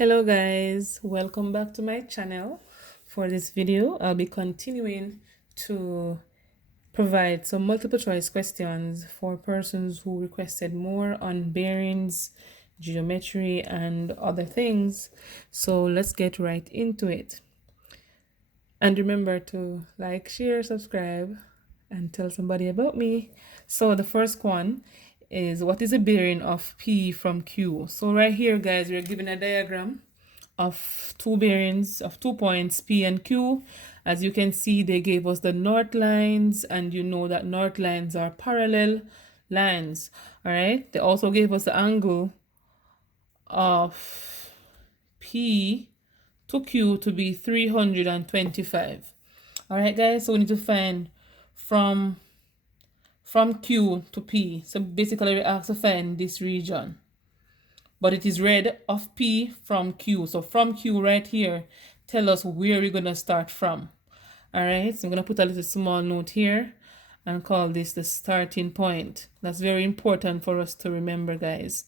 Hello guys, welcome back to my channel. For this video, I'll be continuing to provide some multiple choice questions for persons who requested more on bearings, geometry, and other things. So let's get right into it. And remember to like, share, subscribe, and tell somebody about me. So the first one is, what is a bearing of P from Q? So right here, guys, we're given a diagram of two bearings of 2 points P and Q. As you can see, they gave us the north lines, and you know that north lines are parallel lines. All right. They also gave us the angle of P to Q to be 325. All right, guys. So we need to find from Q to P. So basically, we have to find this region. But it is read of P from Q. So from Q right here, tell us where we're going to start from. All right, so I'm going to put a little small note here and call this the starting point. That's very important for us to remember, guys.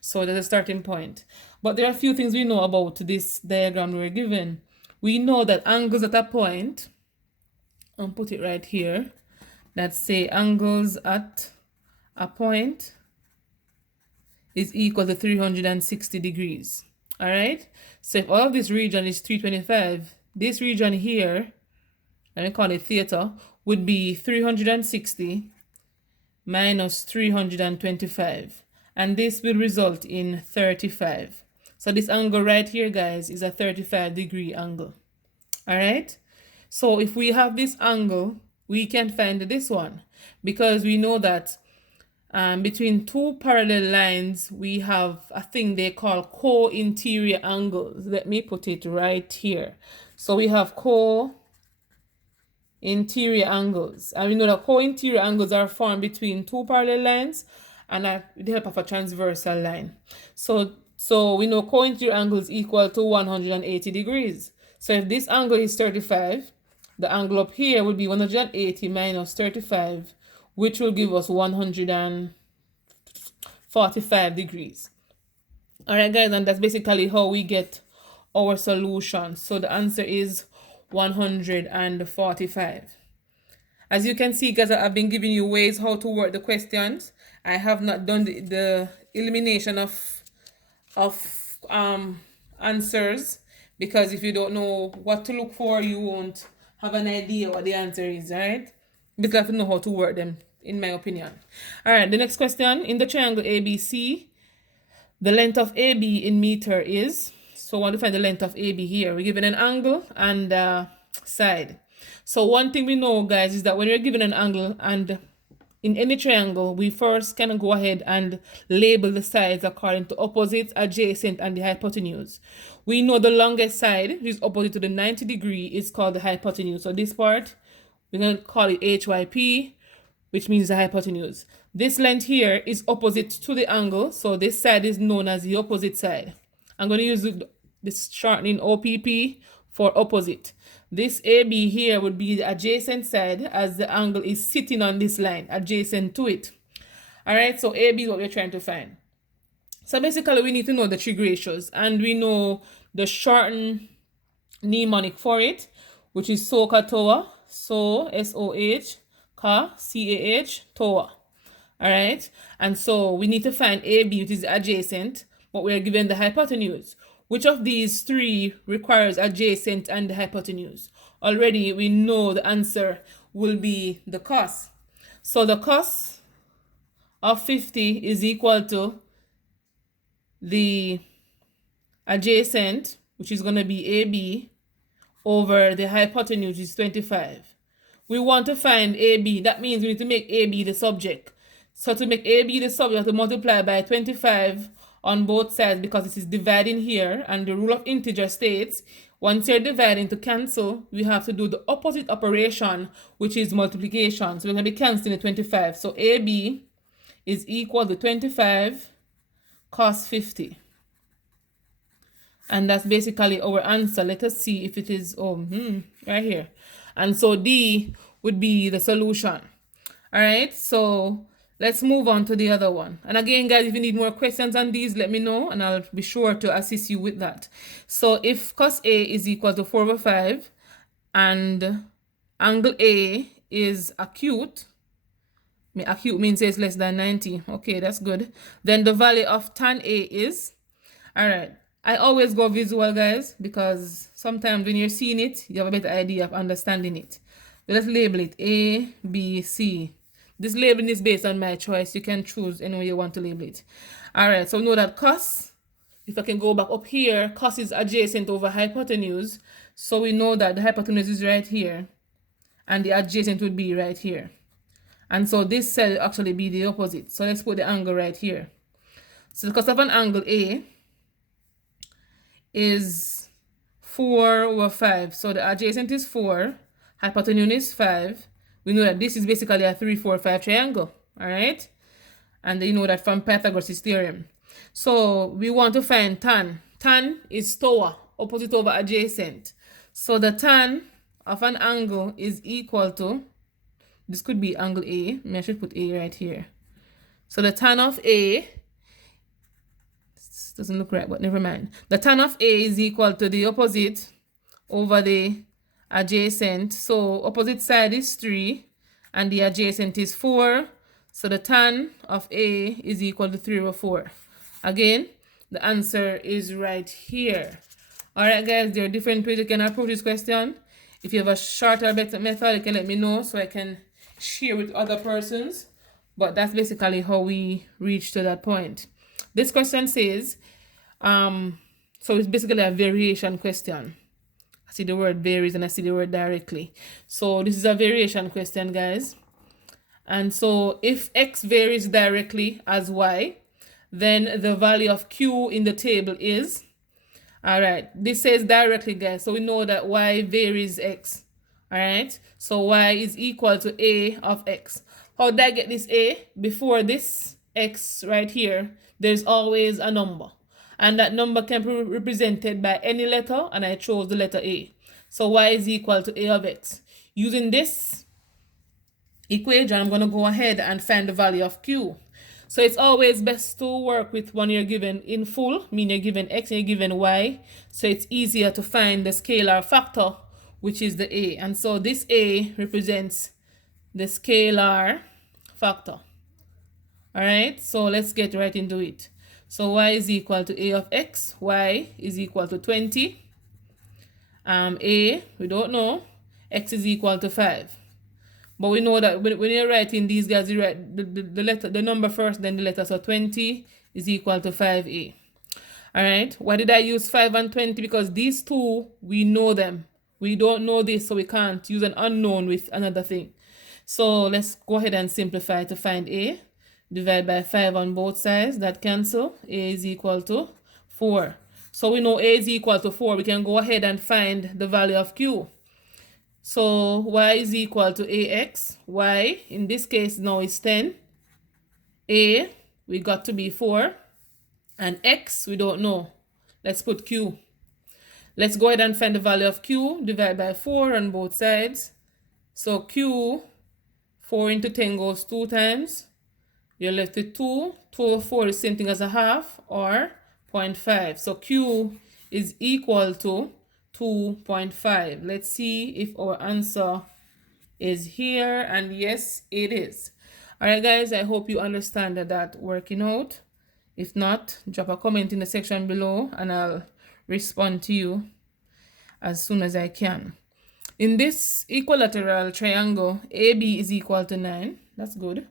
So there's a starting point. But there are a few things we know about this diagram we're given. We know that angles at a point, I'll put it right here. Let's say angles at a point is equal to 360 degrees. All right. So if all of this region is 325, this region here, let me call it theta, would be 360 minus 325. And this will result in 35. So this angle right here, guys, is a 35-degree angle. All right. So if we have this angle, we can find this one, because we know that between two parallel lines, we have a thing they call co-interior angles. Let me put it right here. So we have co-interior angles. And we know that co-interior angles are formed between two parallel lines and with the help of a transversal line. So we know co-interior angles equal to 180 degrees. So if this angle is 35, the angle up here would be 180 minus 35, which will give us 145 degrees. All right, guys, and that's basically how we get our solution. So the answer is 145. As you can see, guys, I've been giving you ways how to work the questions. I have not done the elimination of answers, because if you don't know what to look for, you won't have an idea what the answer is, right? Because you have to know how to work them, in my opinion. All right, the next question. In the triangle ABC, the length of AB in meter is, so I want to find the length of AB here. We're given an angle and side. So one thing we know, guys, is that when we're given an angle and in any triangle, we first can go ahead and label the sides according to opposites, adjacent, and the hypotenuse. We know the longest side, which is opposite to the 90 degree, is called the hypotenuse. So this part, we're going to call it HYP, which means the hypotenuse. This length here is opposite to the angle, so this side is known as the opposite side. I'm going to use this shortening OPP for opposite. This AB here would be the adjacent side, as the angle is sitting on this line, adjacent to it. All right, so AB is what we're trying to find. So basically, we need to know the trig ratios, and we know the shortened mnemonic for it, which is SOHCAH TOA, so SOH, CAH, CAH, TOA. All right, and so we need to find AB, which is adjacent, but we're given the hypotenuse. Which of these three requires adjacent and the hypotenuse? Already we know the answer will be the cos. So the cos of 50 is equal to the adjacent, which is going to be AB, over the hypotenuse, which is 25. We want to find AB. That means we need to make AB the subject. So to make AB the subject, we have to multiply by 25 on both sides, because it is dividing here, and the rule of integer states once you're dividing to cancel, we have to do the opposite operation, which is multiplication. So we're going to be canceling the 25. So AB is equal to 25 cos 50. And that's basically our answer. Let us see if it is right here. And so D would be the solution. All right, so let's move on to the other one. And again, guys, if you need more questions on these, let me know and I'll be sure to assist you with that. So if cos A is equal to 4/5 and angle A is acute, acute means it's less than 90. Okay, that's good. Then the value of tan A is, all right. I always go visual, guys, because sometimes when you're seeing it, you have a better idea of understanding it. Let's label it A, B, C. This labeling is based on my choice. You can choose any way you want to label it. All right, so we know that cos, if I can go back up here, cos is adjacent over hypotenuse. So we know that the hypotenuse is right here and the adjacent would be right here. And so this side will actually be the opposite. So let's put the angle right here. So the cos of an angle A is 4/5. So the adjacent is 4, hypotenuse is 5. We know that this is basically a 3, 4, 5 triangle. All right. And you know that from Pythagoras' theorem. So we want to find tan. Tan is TOA, opposite over adjacent. So the tan of an angle is equal to, this could be angle A. I should put A right here. So the tan of A, this doesn't look right, but never mind. The tan of A is equal to the opposite over the adjacent. So opposite side is 3 and the adjacent is 4. So the tan of A is equal to 3/4. Again, the answer is right here. All right, guys, there are different ways you can approach this question. If you have a shorter, better method, you can let me know so I can share with other persons. But that's basically how we reach to that point. This question says, so it's basically a variation question. I see the word varies and I see the word directly. So this is a variation question, guys. And so if x varies directly as y, then the value of q in the table is, all right, this says directly, guys. So we know that y varies x. All right, so y is equal to a of x. How did I get this a? Before this x right here, there's always a number. And that number can be represented by any letter, and I chose the letter A. So y is equal to a of x. Using this equation, I'm going to go ahead and find the value of q. So it's always best to work with when you're given in full, meaning you're given x and you're given y. So it's easier to find the scalar factor, which is the a. And so this a represents the scalar factor. All right, so let's get right into it. So y is equal to a of x. Y is equal to 20. A, we don't know. X is equal to 5. But we know that when you're writing these guys, you write the number first, then the letter. So 20 is equal to 5a. All right. Why did I use 5 and 20? Because these two, we know them. We don't know this, so we can't use an unknown with another thing. So let's go ahead and simplify to find a. Divide by 5 on both sides. That cancel. A is equal to 4. So we know a is equal to 4. We can go ahead and find the value of q. So y is equal to ax. Y, in this case, now is 10. A, we got to be 4. And x, we don't know. Let's put q. Let's go ahead and find the value of q. Divide by 4 on both sides. So q, 4 into 10 goes 2 times. You're left with 2. 2 over 4 is the same thing as a half, or 0.5. So q is equal to 2.5. Let's see if our answer is here, and yes, it is. All right, guys, I hope you understand that working out. If not, drop a comment in the section below and I'll respond to you as soon as I can. In this equilateral triangle, AB is equal to 9. That's good.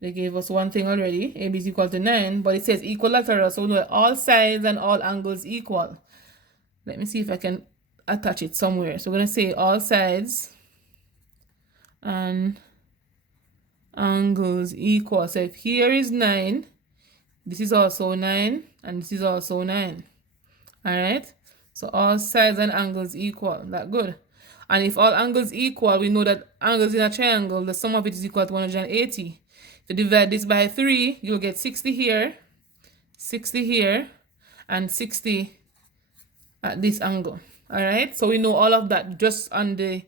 They gave us one thing already. AB is equal to 9, but it says equilateral, so we know all sides and all angles equal. Let me see if I can attach it somewhere. So we're going to say all sides and angles equal. So if here is 9, this is also 9, and this is also 9. All right? So all sides and angles equal. That good. And if all angles equal, we know that angles in a triangle, the sum of it is equal to 180. If you divide this by 3, you'll get 60 here, 60 here, and 60 at this angle. All right, so we know all of that just on the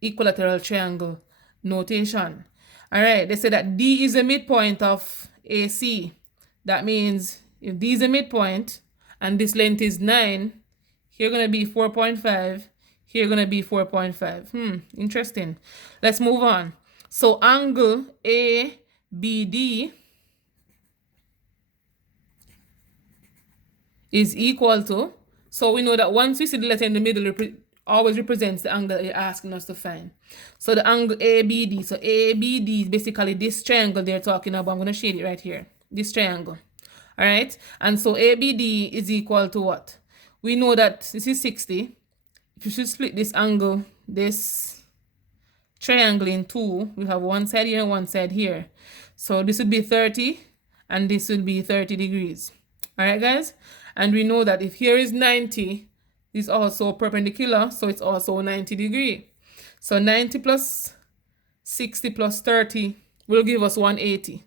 equilateral triangle notation. All right, they say that D is the midpoint of AC. That means if D is a midpoint and this length is 9, here going to be 4.5, here going to be 4.5. Interesting. Let's move on. So angle ABD is equal to, so we know that once we see the letter in the middle, always represents the angle that you're asking us to find. So the angle ABD, so ABD is basically this triangle they're talking about. I'm going to shade it right here, this triangle. All right, and so ABD is equal to what? We know that this is 60. If you should split this angle, this triangle in two, we have one side here and one side here. So this would be 30 and this would be 30 degrees. All right, guys? And we know that if here is 90, this is also perpendicular, so it's also 90 degree. So 90 plus 60 plus 30 will give us 180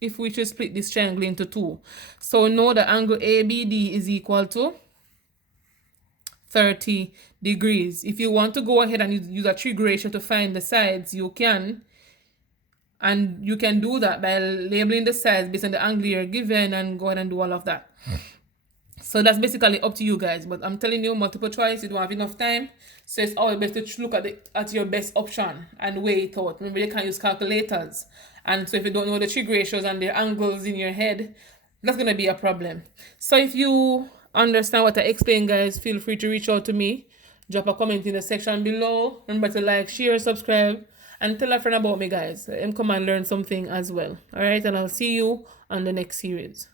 if we should split this triangle into two. So know the angle ABD is equal to 30 degrees. If you want to go ahead and use a trig ratio to find the sides, you can. And you can do that by labeling the sides based on the angle you're given and go ahead and do all of that. So that's basically up to you guys. But I'm telling you, multiple choice, you don't have enough time. So it's always best to look at your best option and weigh it out. Remember, you can use calculators. And so if you don't know the trig ratios and the angles in your head, that's going to be a problem. So if you understand what I explained, guys, feel free to reach out to me. Drop a comment in the section below. Remember to like, share, subscribe, and tell a friend about me, guys. And come and learn something as well. All right, and I'll see you on the next series.